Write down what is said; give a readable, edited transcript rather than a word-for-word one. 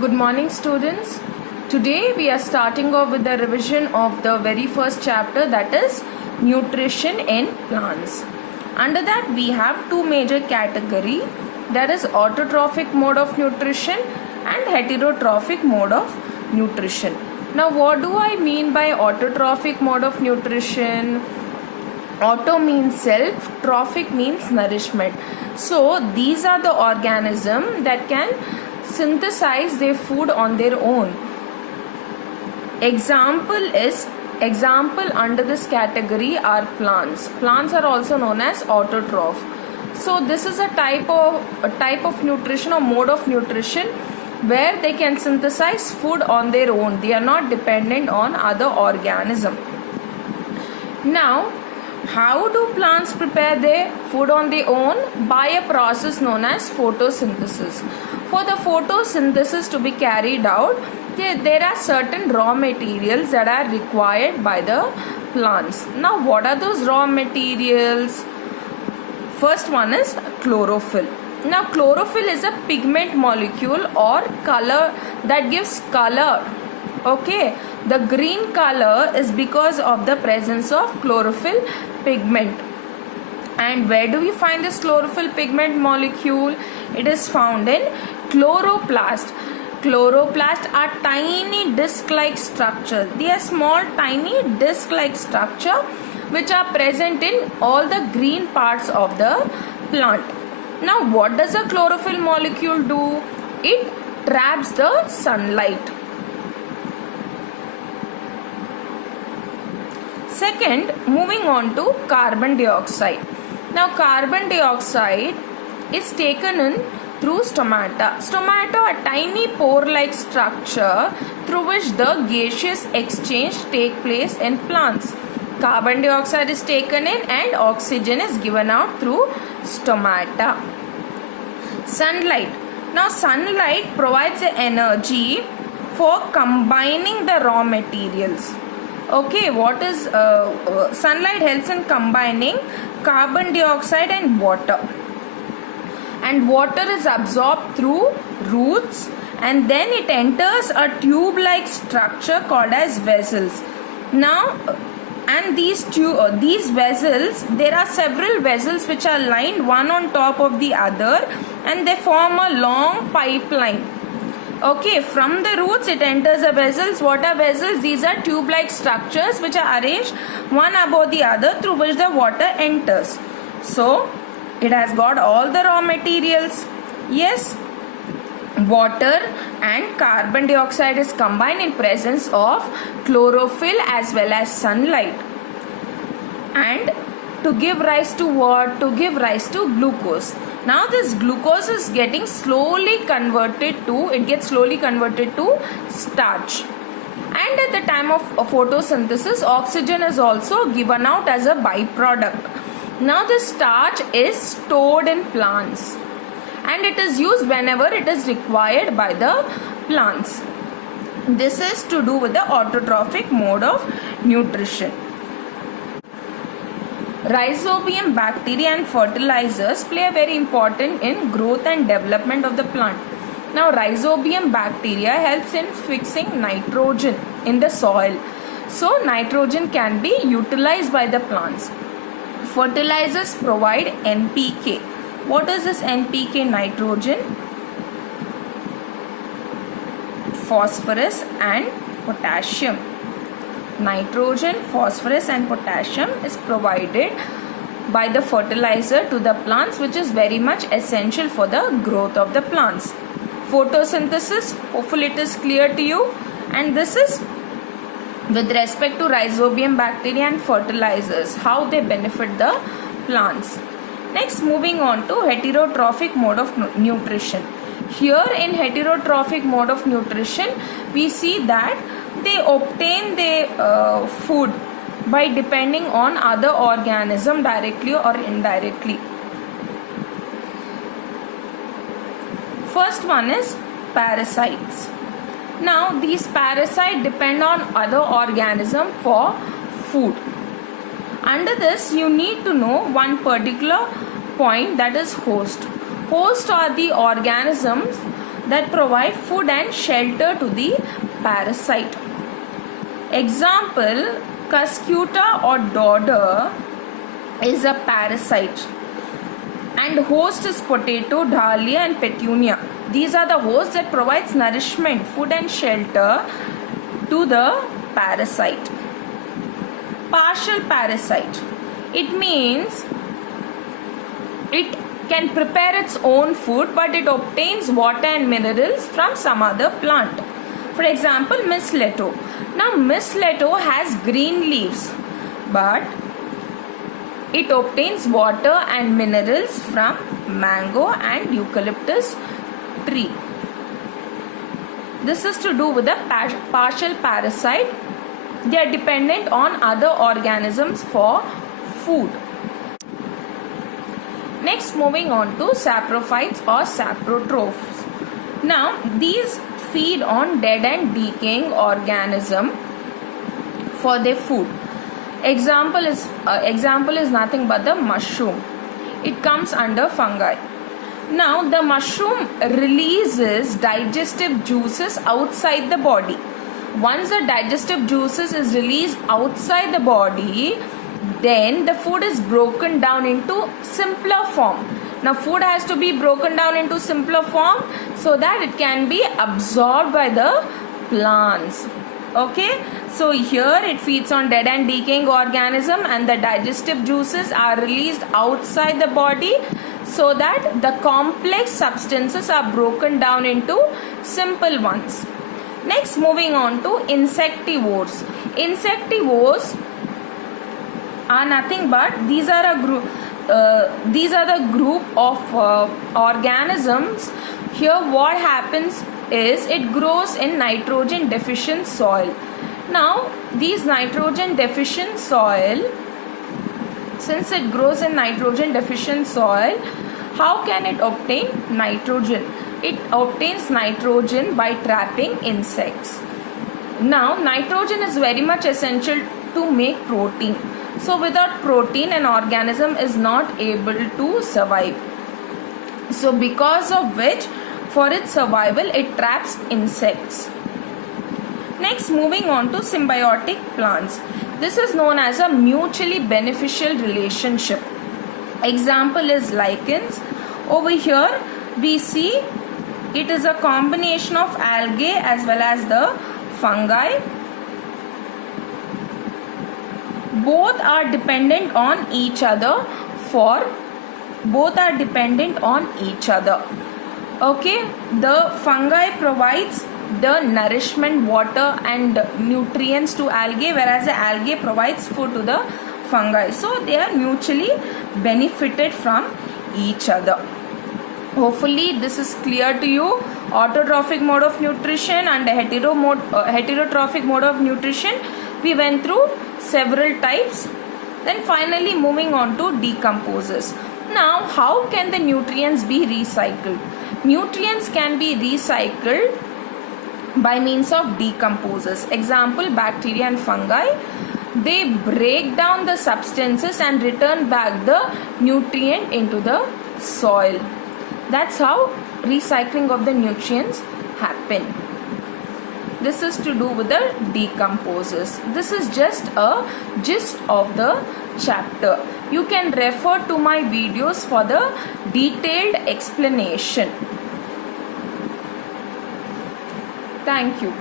Good morning, students. Today we are starting off with the revision of the very first chapter, that is nutrition in plants. Under that we have two major categories, that is autotrophic mode of nutrition and heterotrophic mode of nutrition. Now what do I mean by autotrophic mode of nutrition? Auto means self, trophic means nourishment. So these are the organisms that can synthesize their food on their own. Example under this category are plants. Plants are also known as autotroph. So this is a type of nutrition or mode of nutrition where they can synthesize food on their own. They are not dependent on other organisms. Now, how do plants prepare their food on their own? By a process known as photosynthesis. For the photosynthesis to be carried out, there are certain raw materials that are required by the plants. Now, what are those raw materials? First one is chlorophyll. Now, chlorophyll is a pigment molecule or color that gives color. Okay, the green color is because of the presence of chlorophyll pigment. And where do we find this chlorophyll pigment molecule? It is found in chloroplast. Chloroplast are tiny disc-like structures. They are small, tiny disc-like structure which are present in all the green parts of the plant. Now, what does a chlorophyll molecule do? It traps the sunlight. Second, moving on to carbon dioxide. Now, carbon dioxide is taken in through stomata. Stomata are tiny pore-like structure through which the gaseous exchange take place in plants. Carbon dioxide is taken in and oxygen is given out through stomata. Sunlight. Now, sunlight provides the energy for combining the raw materials. Okay, what is sunlight helps in combining carbon dioxide and water. And water is absorbed through roots and then it enters a tube-like structure called as vessels. Now, and these vessels, there are several vessels which are lined one on top of the other and they form a long pipeline. Okay, from the roots it enters the vessels. What are vessels? These are tube-like structures which are arranged one above the other through which the water enters. So, it has got all the raw materials. Yes, water and carbon dioxide is combined in presence of chlorophyll as well as sunlight. And to give rise to what? To give rise to glucose. Now this glucose is getting slowly converted to starch. And at the time of photosynthesis, oxygen is also given out as a byproduct. Now this starch is stored in plants and it is used whenever it is required by the plants. This is to do with the autotrophic mode of nutrition. Rhizobium bacteria and fertilizers play a very important in growth and development of the plant. Now, rhizobium bacteria helps in fixing nitrogen in the soil. So, nitrogen can be utilized by the plants. Fertilizers provide NPK. What is this NPK? Nitrogen, phosphorus and potassium. Nitrogen, phosphorus and potassium is provided by the fertilizer to the plants, which is very much essential for the growth of the plants. Photosynthesis, hopefully it is clear to you, and this is with respect to rhizobium bacteria and fertilizers, how they benefit the plants. Next, moving on to heterotrophic mode of nutrition. Here in heterotrophic mode of nutrition, we see that they obtain their food by depending on other organisms directly or indirectly. First one is parasites. Now these parasites depend on other organisms for food. Under this you need to know one particular point, that is host. Hosts are the organisms that provide food and shelter to the parasite. Example, Cuscuta or dodder is a parasite, and host is potato, dahlia and petunia. These are the hosts that provides nourishment, food and shelter to the parasite. Partial parasite. It means it can prepare its own food, but it obtains water and minerals from some other plant. For example, mistletoe. Now mistletoe has green leaves, but it obtains water and minerals from mango and eucalyptus tree. This is to do with the partial parasite. They are dependent on other organisms for food. Next, moving on to saprophytes or saprotrophs. Now these feed on dead and decaying organism for their food. Example is nothing but the mushroom. It comes under fungi. Now the mushroom releases digestive juices outside the body. Once the digestive juices is released outside the body, then the food is broken down into simpler form. Now food has to be broken down into simpler form so that it can be absorbed by the plants. Okay, so here it feeds on dead and decaying organism, and the digestive juices are released outside the body so that the complex substances are broken down into simple ones. Next, moving on to insectivores. Insectivores are nothing but these are the group of organisms. Here what happens is it grows in nitrogen deficient soil. Now these nitrogen deficient soil, since it grows in nitrogen deficient soil, how can it obtain nitrogen? It obtains nitrogen by trapping insects. Now nitrogen is very much essential to make protein. So without protein, an organism is not able to survive. So because of which, for its survival, it traps insects. Next, moving on to symbiotic plants. This is known as a mutually beneficial relationship. Example is lichens. Over here we see it is a combination of algae as well as the fungi. Both are dependent on each other Okay, the fungi provides the nourishment, water and nutrients to algae, whereas the algae provides food to the fungi. So they are mutually benefited from each other. Hopefully this is clear to you. Autotrophic mode of nutrition and heterotrophic mode of nutrition. We went through several types. Then finally moving on to decomposers. Now how can the nutrients be recycled? Nutrients can be recycled by means of decomposers. Example, bacteria and fungi. They break down the substances and return back the nutrient into the soil. That's how recycling of the nutrients happen. This is to do with the decomposers. This is just a gist of the chapter. You can refer to my videos for the detailed explanation. Thank you.